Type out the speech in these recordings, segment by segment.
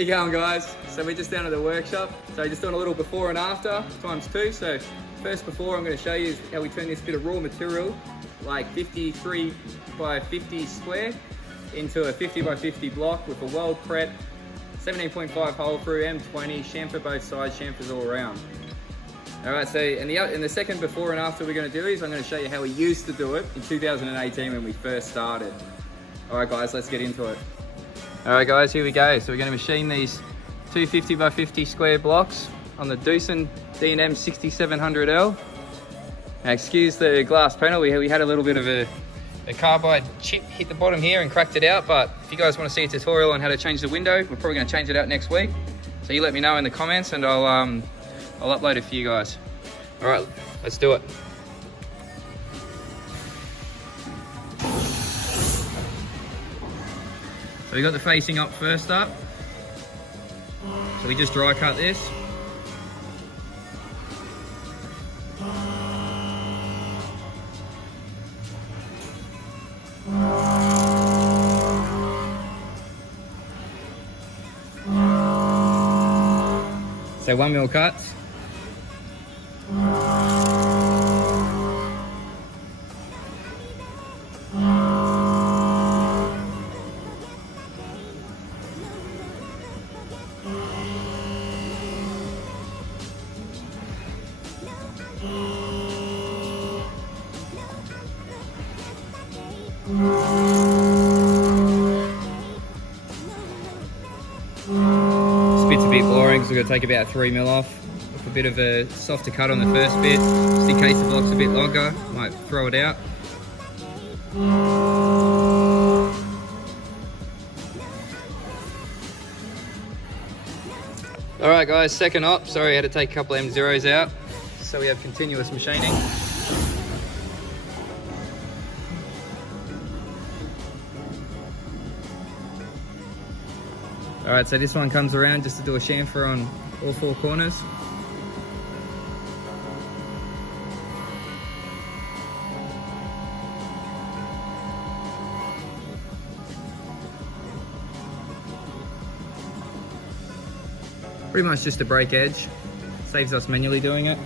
you going, guys? So we're just down at the workshop. So just doing a little before and after ×2. So first before, I'm going to show you how we turn this bit of raw material, like 53 by 50 square, into a 50 by 50 block with a weld prep, 17.5 hole through, M20, chamfer both sides, chamfers all around. All right, so and the second before and after we're going to do is I'm going to show you how we used to do it in 2018 when we first started. All right, guys, let's get into it. All right, guys, here we go. So we're going to machine these 250 by 50 square blocks on the Doosan D&M 6700L. Now, excuse the glass panel. We had a little bit of a carbide chip hit the bottom here and cracked it out. But if you guys want to see a tutorial on how to change the window, we're probably going to change it out next week. So you let me know in the comments, and I'll upload it for you guys. All right, let's do it. So we got the facing up first up. So we just dry cut this. So 1mm cuts. This bit's a bit boring, so we're going to take about 3mm off. With a bit of a softer cut on the first bit, just in case the block's a bit longer, might throw it out. Alright guys, second op. Sorry, I had to take a couple of M0s out. So we have continuous machining. Alright, so this one comes around just to do a chamfer on all 4 corners. Pretty much just a break edge. Saves us manually doing it.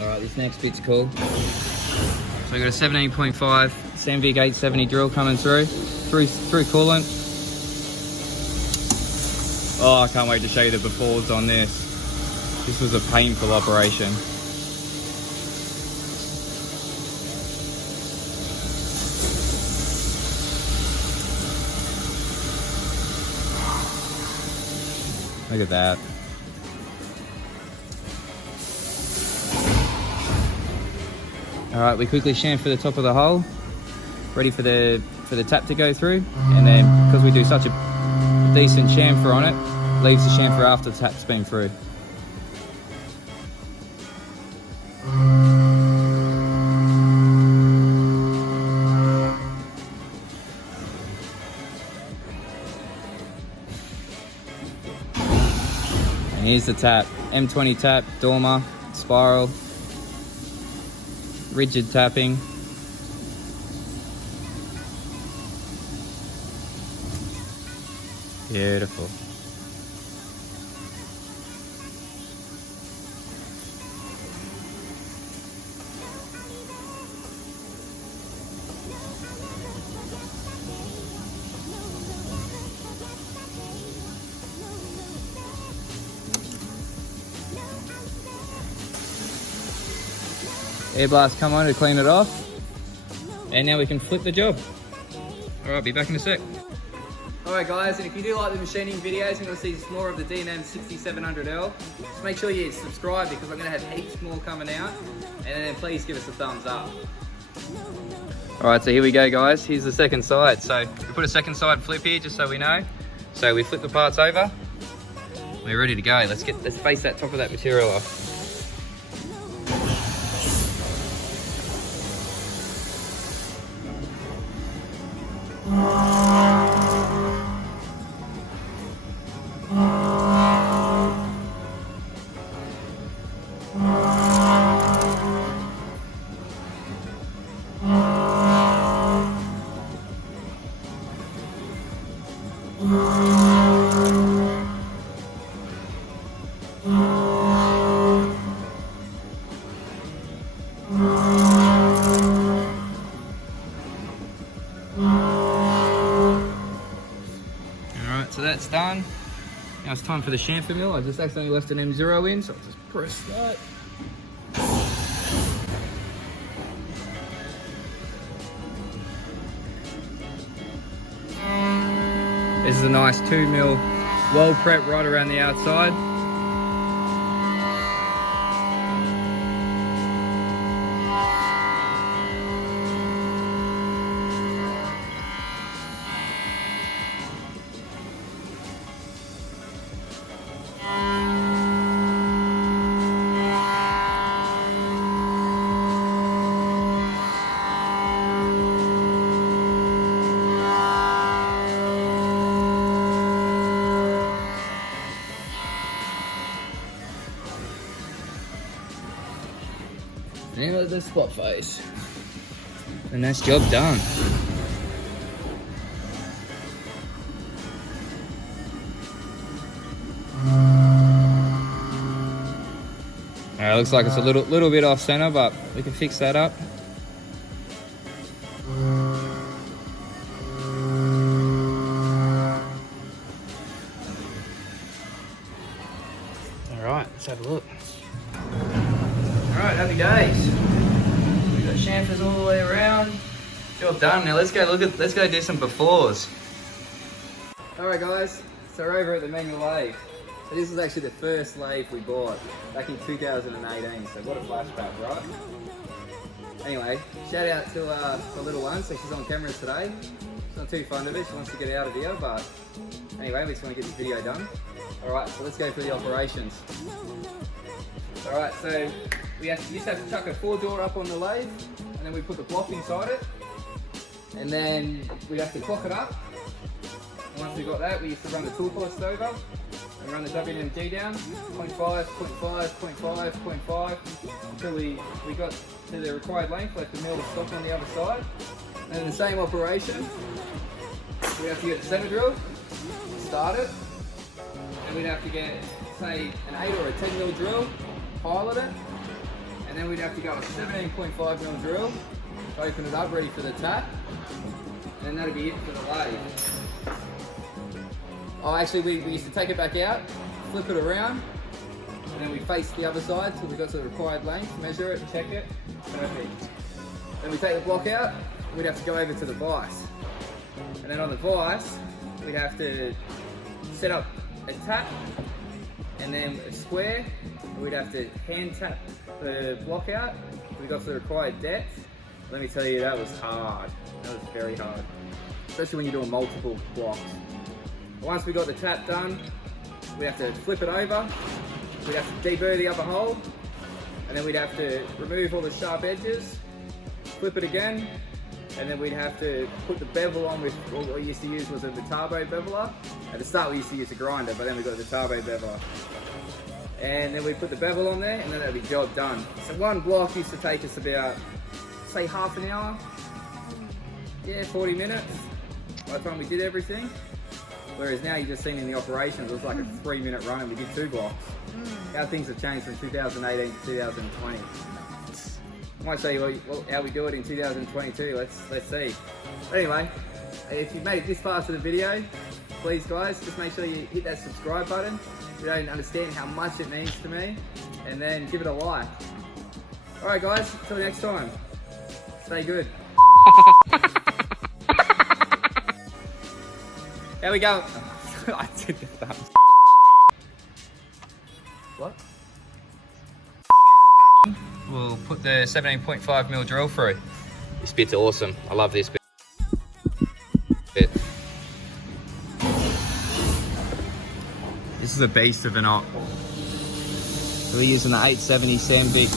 Alright, this next bit's cool. So I got a 17.5 Sandvik 870 drill coming through coolant. Oh, I can't wait to show you the befores on this. This was a painful operation. Look at that. Alright, we quickly chamfer the top of the hole, ready for the tap to go through, and then because we do such a decent chamfer on it, leaves the chamfer after the tap's been through. And here's the tap, M20 tap, dormer, spiral. Rigid tapping. Beautiful. Air blast come on to clean it off, and now we can flip the job. All right, be back in a sec. All right guys, and if you do like the machining videos and you want to see some more of the D&M 6700L, just make sure you subscribe because I'm going to have heaps more coming out, and then please give us a thumbs up. All right, so here we go guys, here's the second side. So we put a second side flip here just so we know. So we flip the parts over, we're ready to go. Let's face that top of that material off. that's done. Now it's time for the chamfer mill. I just accidentally left an M0 in, so I'll just press that. This is a nice 2mm weld prep right around the outside. Now the spot face. And that's job done. Alright, looks like it's a little bit off center, but we can fix that up. Alright, let's have a look. Alright, happy days. We've got chamfers all the way around. Job done. Now let's go do some befores. Alright guys, so we're over at the manual lathe. So this is actually the first lathe we bought back in 2018, so what a flashback, right? Anyway, shout out to the little one, so she's on camera today. She's not too fond of it, she wants to get out of here, but anyway, we just want to get this video done. Alright, so let's go through the operations. Alright, so you just have to chuck a 4-door up on the lathe, and then we put the block inside it, and then we have to clock it up. And once we've got that, we used to run the tool post over, and run the WMG down, 0.5, 0.5, 0.5, 0.5, until we got to the required length, left the mill to stop on the other side. And in the same operation, we have to get the center drill, start it, and we'd have to get, say, an 8 or a 10 mil drill, pilot it, and then we'd have to go a 17.5 mil drill, open it up ready for the tap, and then that'd be it for the lathe. Oh, actually, we used to take it back out, flip it around, and then we face the other side till we got to the required length, measure it, check it, perfect. Then we take the block out, we'd have to go over to the vise. And then on the vise, we'd have to set up a tap, and then a square, and we'd have to hand tap the block out till we got to the required depth. Let me tell you, that was hard. That was very hard, especially when you're doing multiple blocks. Once we got the tap done, we have to flip it over, we'd have to deburr the upper hole, and then we'd have to remove all the sharp edges, flip it again, and then we'd have to put the bevel on with what we used to use was a Vitabo beveler. At the start we used to use a grinder, but then we got the Vitabo beveler. And then we put the bevel on there, and then that'd be job done. So one block used to take us about, say, half an hour, yeah, 40 minutes by the time we did everything. Whereas now you've just seen in the operations, it was like a 3-minute run and we did 2 blocks. How things have changed from 2018 to 2020. I might show you how we do it in 2022, let's see. But anyway, if you've made it this far to the video, please guys, just make sure you hit that subscribe button. If you don't understand how much it means to me, and then give it a like. Alright guys, until next time, stay good. There we go. I did the thumbs. What? We'll put the 17.5 mil drill through. This bit's awesome. I love this bit. This is a beast of a knot. So we're using the 870 Sandvik.